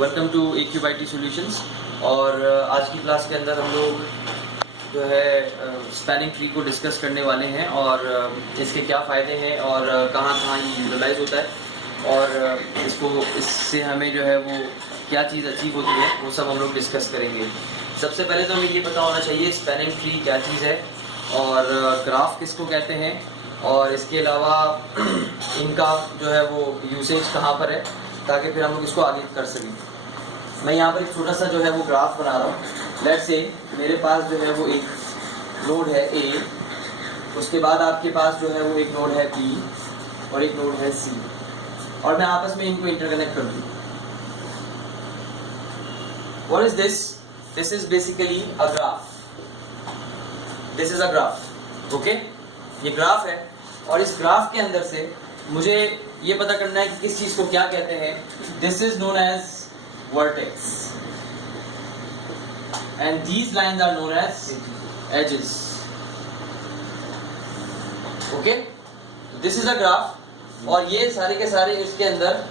Welcome to AQIT solutions. और आज की क्लास के अंदर हम लोग जो है स्पैनिंग ट्री को डिस्कस करने वाले हैं और इसके क्या फ़ायदे हैं और कहाँ कहाँ ये यूटिलाइज होता है और इससे हमें जो है वो क्या चीज़ अचीव होती है वो सब हम लोग डिस्कस करेंगे। सबसे पहले तो हमें ये पता होना चाहिए स्पैनिंग ट्री क्या चीज़ है और ग्राफ किसको कहते हैं और इसके अलावा इनका जो है वो यूसेज कहाँ पर है, ताकि फिर हम लोग इसको आगे कर सकें। मैं यहाँ पर एक छोटा सा जो है वो ग्राफ बना रहा हूँ। लेट्स से मेरे पास जो है वो एक नोड है A, उसके बाद आपके पास जो है वो एक नोड है B और एक नोड है C, और मैं आपस में इनको इंटरकनेक्ट कर दूँ। What is this? This is basically a graph. This is a graph. Okay? ये ग्राफ है और इस ग्राफ के अंदर से मुझे ये पता करना है कि किस चीज को क्या कहते हैं। This is known as vertex and these lines are known as edges. Okay? This is a graph और ये सारे के सारे इसके अंदर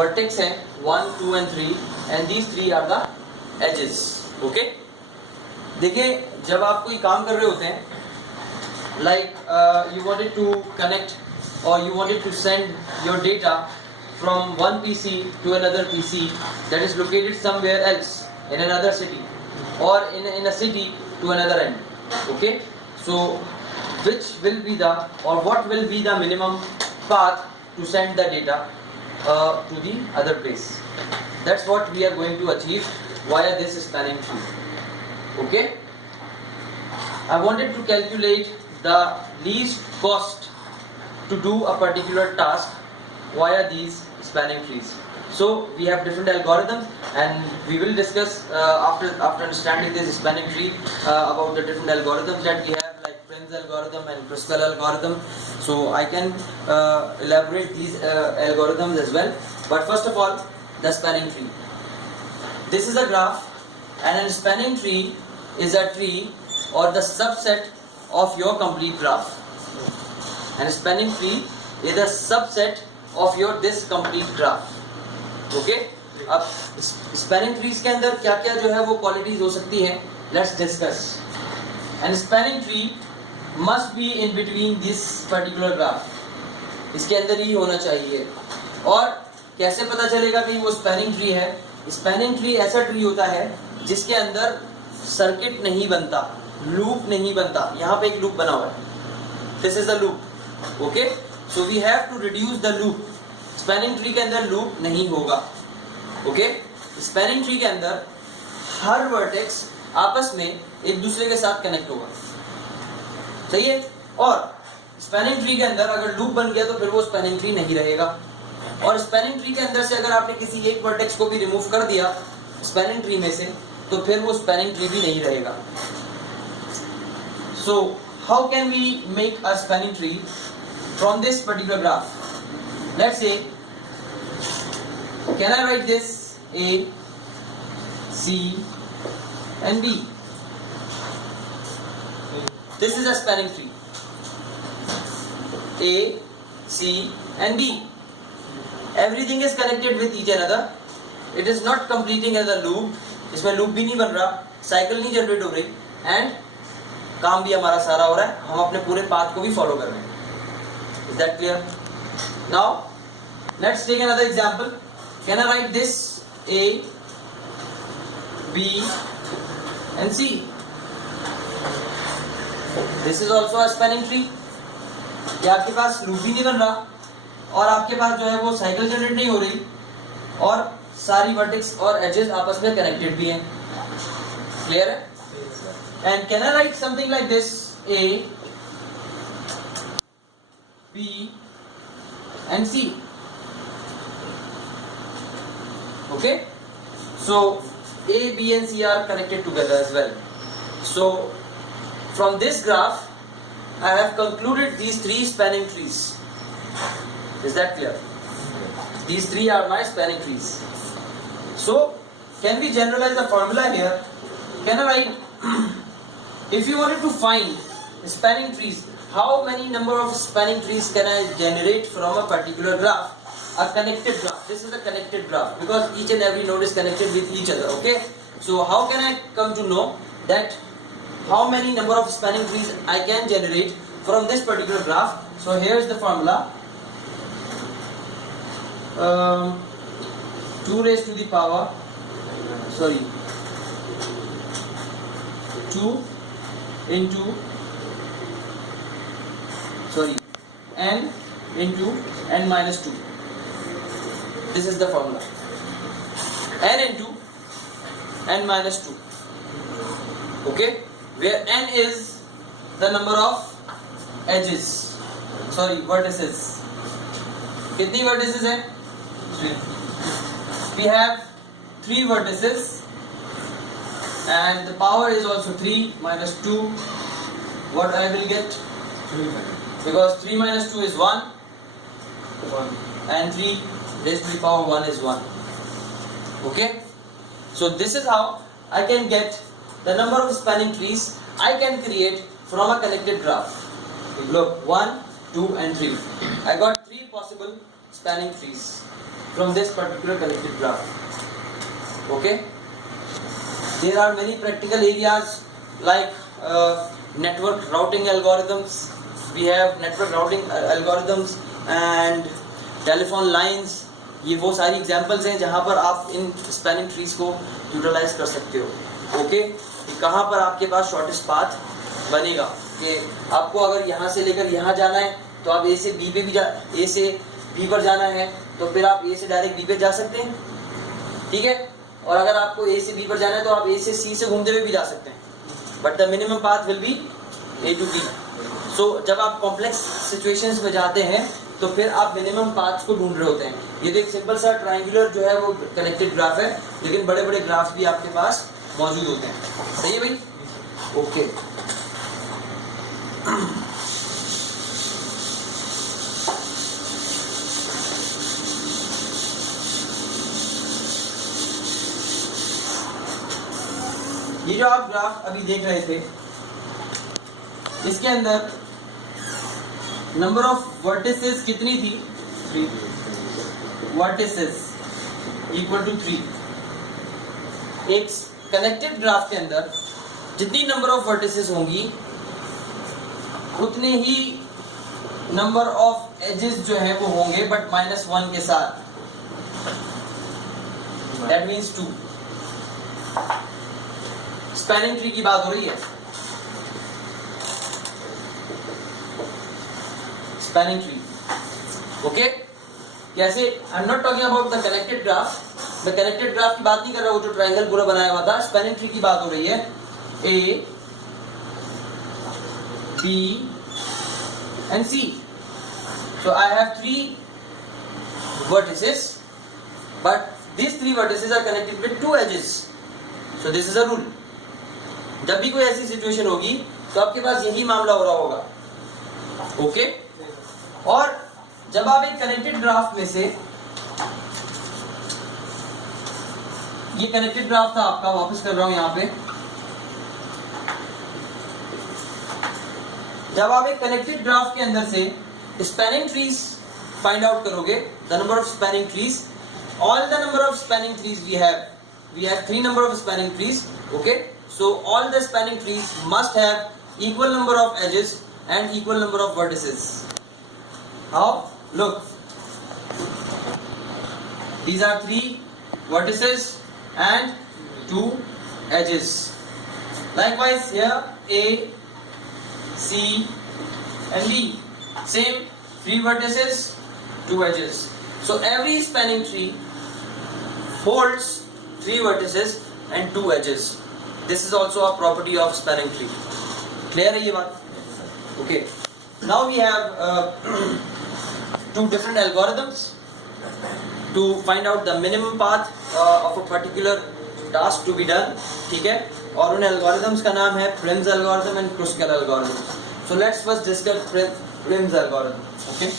vertex हैं 1, 2 and 3 and these 3 are the edges. Okay? देखिए जब आप कोई काम कर रहे होते हैं like you wanted to connect or you wanted to send your data from one PC to another PC that is located somewhere else in another city or in a city to another end. Okay, so which will be the or what will be the minimum path to send the data to the other place? That's what we are going to achieve via this spanning tree. Okay, I wanted to calculate the least cost to do a particular task via these spanning trees. So we have different algorithms and we will discuss after understanding this spanning tree about the different algorithms that we have, like Prince algorithm and Crystal algorithm. So I can elaborate these algorithms as well. But first of all, the spanning tree. This is a graph and a spanning tree is a tree or the subset of your complete graph. And spanning tree is a subset of your this complete graph. Okay? अब spanning trees के अंदर क्या क्या जो है वो qualities हो सकती हैं, let's discuss. And spanning tree must be in between this particular graph, इसके अंदर ही होना चाहिए। और कैसे पता चलेगा कि वो स्पैनिंग ट्री है? स्पैनिंग ट्री ऐसा ट्री होता है जिसके अंदर सर्किट नहीं बनता, लूप नहीं बनता। यहाँ पे एक लूप बना हुआ है, this is the loop. Okay, so we have to reduce the loop. Spanning tree के अंदर लूप नहीं होगा। ओके, स्पैनिंग ट्री के अंदर हर वर्टेक्स आपस में एक दूसरे के साथ कनेक्ट होगा, सही है। और स्पैनिंग ट्री के अंदर अगर लूप बन गया तो फिर वो स्पैनिंग ट्री नहीं रहेगा। और स्पैनिंग ट्री के अंदर से अगर आपने किसी एक वर्टेक्स को भी रिमूव कर दिया स्पैनिंग ट्री में से तो फिर वो स्पैनिंग ट्री भी नहीं रहेगा। So how can we make a spanning tree from this particular graph? Let's say, can I write this A, C and B? This is a spanning tree. A, C and B. Everything is connected with each another. It is not completing as a loop. इसमें loop भी नहीं बन रहा, cycle नहीं generate हो रही and काम भी हमारा सारा हो रहा है, हम अपने पूरे path को भी follow कर रहे हैं। Is that clear? Now let's take another example. Can I write this A, B and C? This is also a spanning tree. कि आपके पास लूप भी नहीं बन रहा और आपके पास जो है वो साइकिल जनरेट नहीं हो रही और सारी वर्टेक्स और एजेस आपस में कनेक्टेड भी हैं। क्लियर है? And can I write something like this? A, B and C. Okay, so A, B and C are connected together as well. So from this graph I have concluded these three spanning trees. Is that clear? These three are my spanning trees. So can we generalize the formula here? Can I write if you wanted to find spanning trees, how many number of spanning trees can I generate from a particular graph? a connected graph. This is a connected graph because each and every node is connected with each other. Okay, so how can I come to know that how many number of spanning trees I can generate from this particular graph? So here is the formula. 2 raised to the power 2 into n into n minus 2. This is the formula. N into n minus 2. Okay, where n is the number of vertices. कितनी vertices है? 3. We have 3 vertices and the power is also 3 minus 2. What I will get? 3. Because 3 minus 2 is 1 and 3 raised to the power 1 is 1. Okay, so this is how I can get the number of spanning trees I can create from a connected graph. Look, 1, 2 and 3. I got 3 possible spanning trees from this particular connected graph. Okay, there are many practical areas like network routing algorithms. We have network routing algorithms and telephone lines. ये वो सारी examples हैं जहाँ पर आप इन spanning trees को utilise कर सकते हो. ओके, कहाँ पर आपके पास शॉर्टेस्ट पाथ बनेगा कि आपको अगर यहाँ से लेकर यहाँ जाना है तो आप ए से बी पे भी ए से बी पर जाना है तो फिर आप ए से डायरेक्ट बी पे जा सकते हैं. ठीक है, और अगर आपको ए से बी पर जाना है तो आप ए से सी से घूमते हुए भी जा सकते हैं. But the minimum path will be A to B. So जब आप कॉम्प्लेक्स सिचुएशंस में जाते हैं तो फिर आप मिनिमम पाथ्स को ढूंढ रहे होते हैं. ये तो एक सिंपल सा ट्रायंगुलर जो है वो कनेक्टेड ग्राफ है, लेकिन बड़े बड़े ग्राफ्स भी आपके पास मौजूद होते हैं. सही है भाई? ओके, ये जो आप ग्राफ अभी देख रहे थे इसके अंदर नंबर ऑफ वर्टिसेस कितनी थी? 3 वर्टिसेस इक्वल टू 3. एक कनेक्टेड ग्राफ के अंदर जितनी नंबर ऑफ वर्टिसेस होंगी उतने ही नंबर ऑफ एजेस जो है वो होंगे, बट -1 के साथ. That means 2. स्पैनिंग ट्री की बात हो रही है. Spanning tree. ओके, कैसे? I am not talking about the connected graph. मैं कनेक्टेड ग्राफ की बात नहीं कर रहा हूं जो ट्रायंगल पूरा बनाया हुआ था. स्पैनिंग ट्री की बात हो रही है. A, B and C. So I have 3 vertices, but these 3 vertices are connected with 2 edges. So this is a rule. जब भी कोई ऐसी सिचुएशन होगी तो आपके पास यही मामला हो रहा होगा. ओके, और जब आप एक कनेक्टेड ग्राफ में से, ये कनेक्टेड ग्राफ था आपका, वापस कर रहा हूं यहां पे. जब आप एक कनेक्टेड ग्राफ के अंदर से स्पैनिंग ट्रीज फाइंड आउट करोगे, the number of spanning trees, all the number of spanning trees we have 3 number of spanning trees. Okay, so all the spanning trees must have equal number of edges and equal number of vertices. How? Look, these are 3 vertices and 2 edges. Likewise here A, C and B, same 3 vertices, 2 edges. So every spanning tree holds 3 vertices and 2 edges. This is also a property of spanning tree. Clear है ये बात? Okay. Now we have 2 different algorithms to find out the minimum path of a particular task to be done. ठीक है? और उन algorithms का नाम है Prim's algorithm and Kruskal algorithm. So let's first discuss Prim's algorithm. Okay?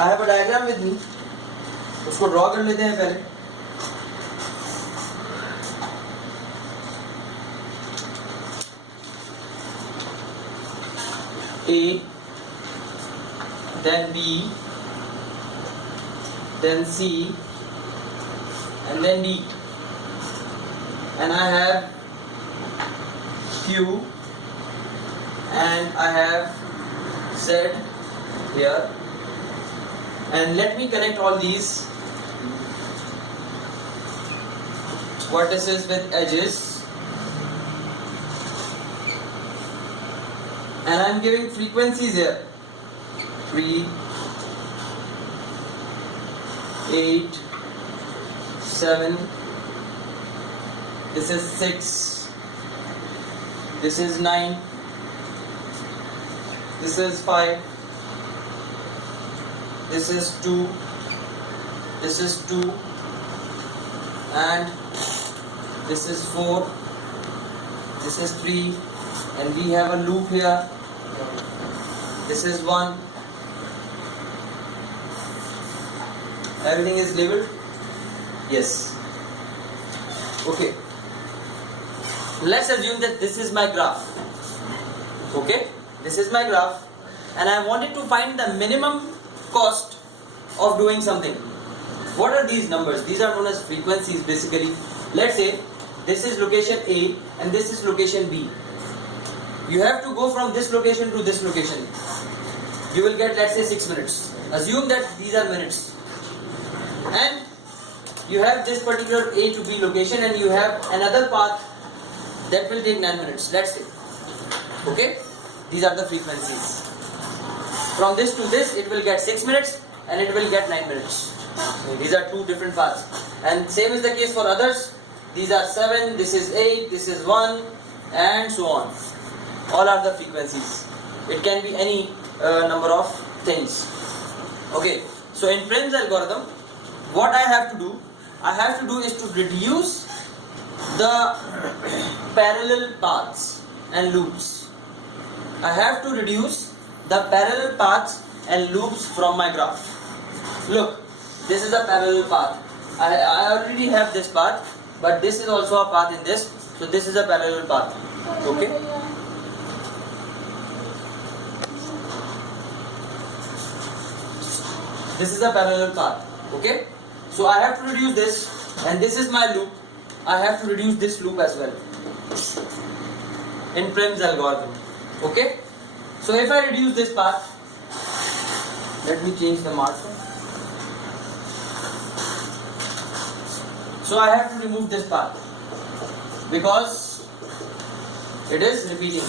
I have a diagram with me. उसको draw कर लेते हैं पहले. A, then B, then C, and then D, and I have Q, and I have Z here, and let me connect all these vertices with edges, and I am giving frequencies here: 3, 8, 7, this is 6, this is 9, this is 5, this is 2, this is 2, and this is 4, this is 3, and we have a loop here. This is 1. Everything is labeled? Yes. Okay. Let's assume that this is my graph. Okay? This is my graph, and I wanted to find the minimum cost of doing something. What are these numbers? These are known as frequencies basically. Let's say this is location A and this is location B. You have to go from this location to this location. You will get, let's say, 6 minutes. Assume that these are minutes. And you have this particular A to B location, and you have another path that will take 9 minutes, let's say. Okay? These are the frequencies. From this to this, it will get 6 minutes and it will get 9 minutes. These are two different paths. And same is the case for others. These are 7, this is 8, this is 1, and so on. All are the frequencies. It can be any number of things. Okay, so in Prim's algorithm, what I have to do is to reduce the parallel paths and loops. I have to reduce the parallel paths and loops from my graph. Look, this is a parallel path. I already have this path, but this is also a path in this. So this is a parallel path. Okay. This is a parallel path. Okay. So I have to reduce this, and this is my loop. I have to reduce this loop as well in Prim's algorithm. Okay. So if I reduce this path, let me change the marker. So I have to remove this path because it is repeating.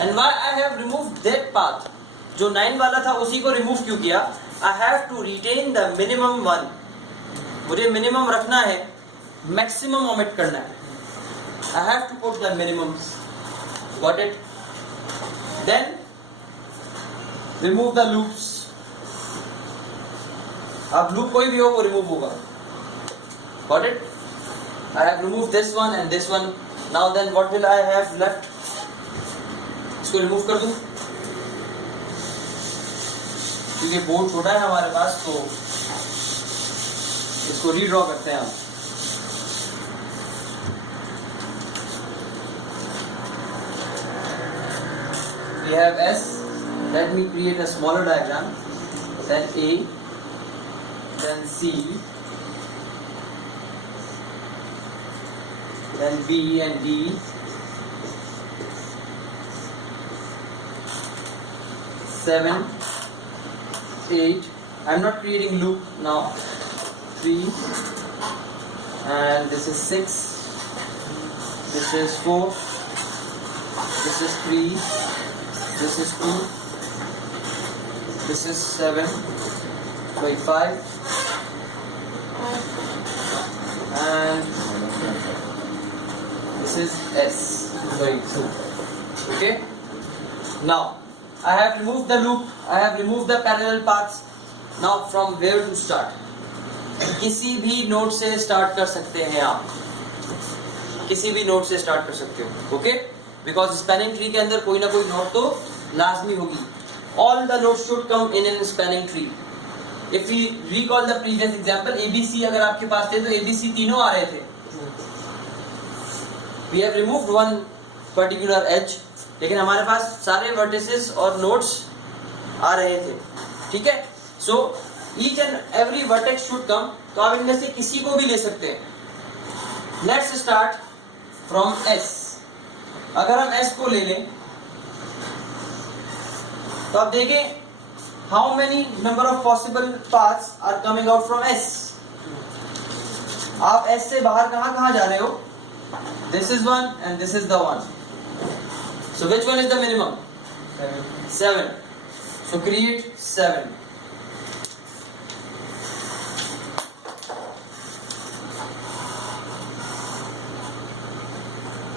And why I have removed that path? जो 9 वाला था उसी को remove क्यों किया? I have to retain the minimum one. मुझे minimum रखना है, maximum omit करना है. I have to put the minimums. Got it? Then remove the loops. अब loop कोई भी हो वो remove होगा. Got it? I have removed this one and this one. Now then what will I have left? इसको remove कर दूं क्योंकि बोर्ड छोटा है हमारे पास, तो इसको रीड्रॉ करते हैं हम. We have S. Let me create a smaller diagram. Then A, then C, then B and D, 7, 8. I'm not creating loop now. 3, and this is 6. This is 4. This is 3. This is 2. This is 7. Sorry, 5. And this is S. Sorry, 2. Okay. Now I have removed the loop. I have removed the parallel paths. Now from where to start? किसी भी node से start कर सकते हैं आप. किसी भी node से स्टार्ट कर सकते हो. ओके, बिकॉज स्पैनिंग ट्री के अंदर कोई ना कोई नोड तो लाजमी होगी. All the node should come in spanning tree. If you recall the previous example, ABC अगर आपके पास थे तो एबीसी तीनों आ रहे थे. We have removed one particular edge लेकिन हमारे पास सारे वर्टिसेस और नोड्स आ रहे थे, ठीक है। So each and every vertex should come, तो आप इनमें से किसी को भी ले सकते हैं। Let's start from S। अगर हम S को ले लें तो आप देखें how many number of possible paths are coming out from S। आप S से बाहर कहां जा रहे हो? This is one and this is the one, so which one is the minimum? 7. So create 7.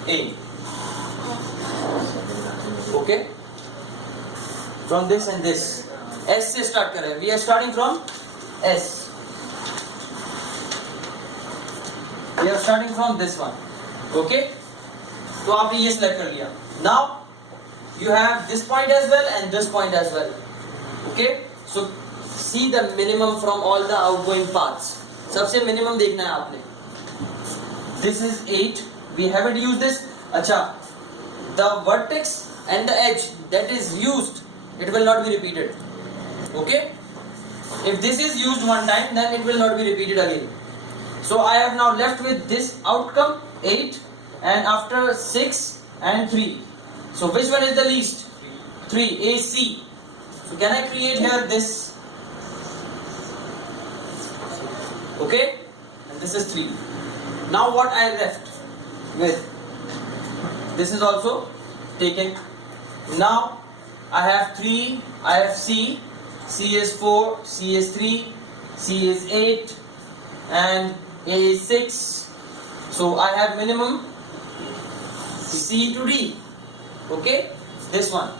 A. Okay. From this and this. S से start कर रहे हैं. We are starting from S. We are starting from this one. Okay. तो आपने ये select कर लिया. Now you have this point as well and this point as well. Okay. So see the minimum from all the outgoing paths. सबसे minimum देखना है आपने. This is 8. We haven't used this. अच्छा, the vertex and the edge that is used, it will not be repeated. Okay. If this is used one time, then it will not be repeated again. So I have now left with this outcome 8, and after 6 and 3. So which one is the least? 3. AC. So can I create here this? Okay. And this is 3. Now what I left with? This is also taken. Now I have 3. I have C. C is 4. C is 3. C is 8. And A is 6. So I have minimum C to D. Okay, this one.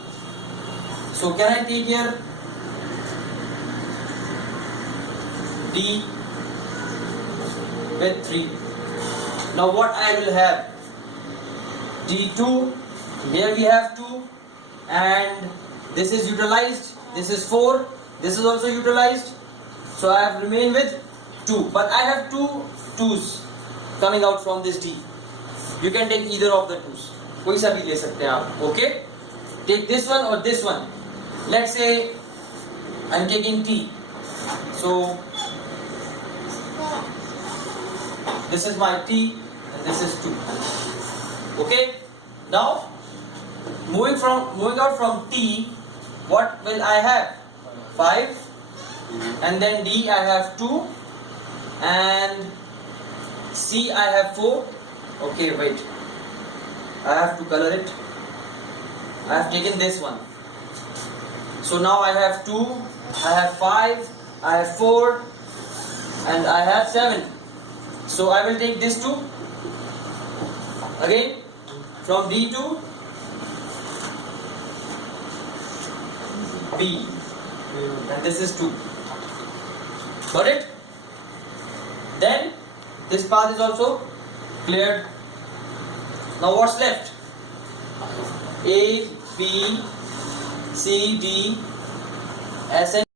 So can I take here D with 3? Now what I will have? D2. Here we have 2, and this is utilized. This is 4. This is also utilized. So I have remained with 2. But I have 2 2's coming out from this D. You can take either of the 2's. कोई सा भी ले सकते हैं आप. Okay. Take this one or this one. Let's say I'm taking T. So this is my T and this is 2. Okay. Now moving out from T, what will I have? 5, and then D I have 2, and C I have 4. Okay, wait. I have to color it. I have taken this one. So now I have 2, I have 5, I have 4, and I have 7. So I will take this 2. Again, from D to B, and this is 2. Got it? Then this path is also cleared. Now what's left? A, B, C, D, S, and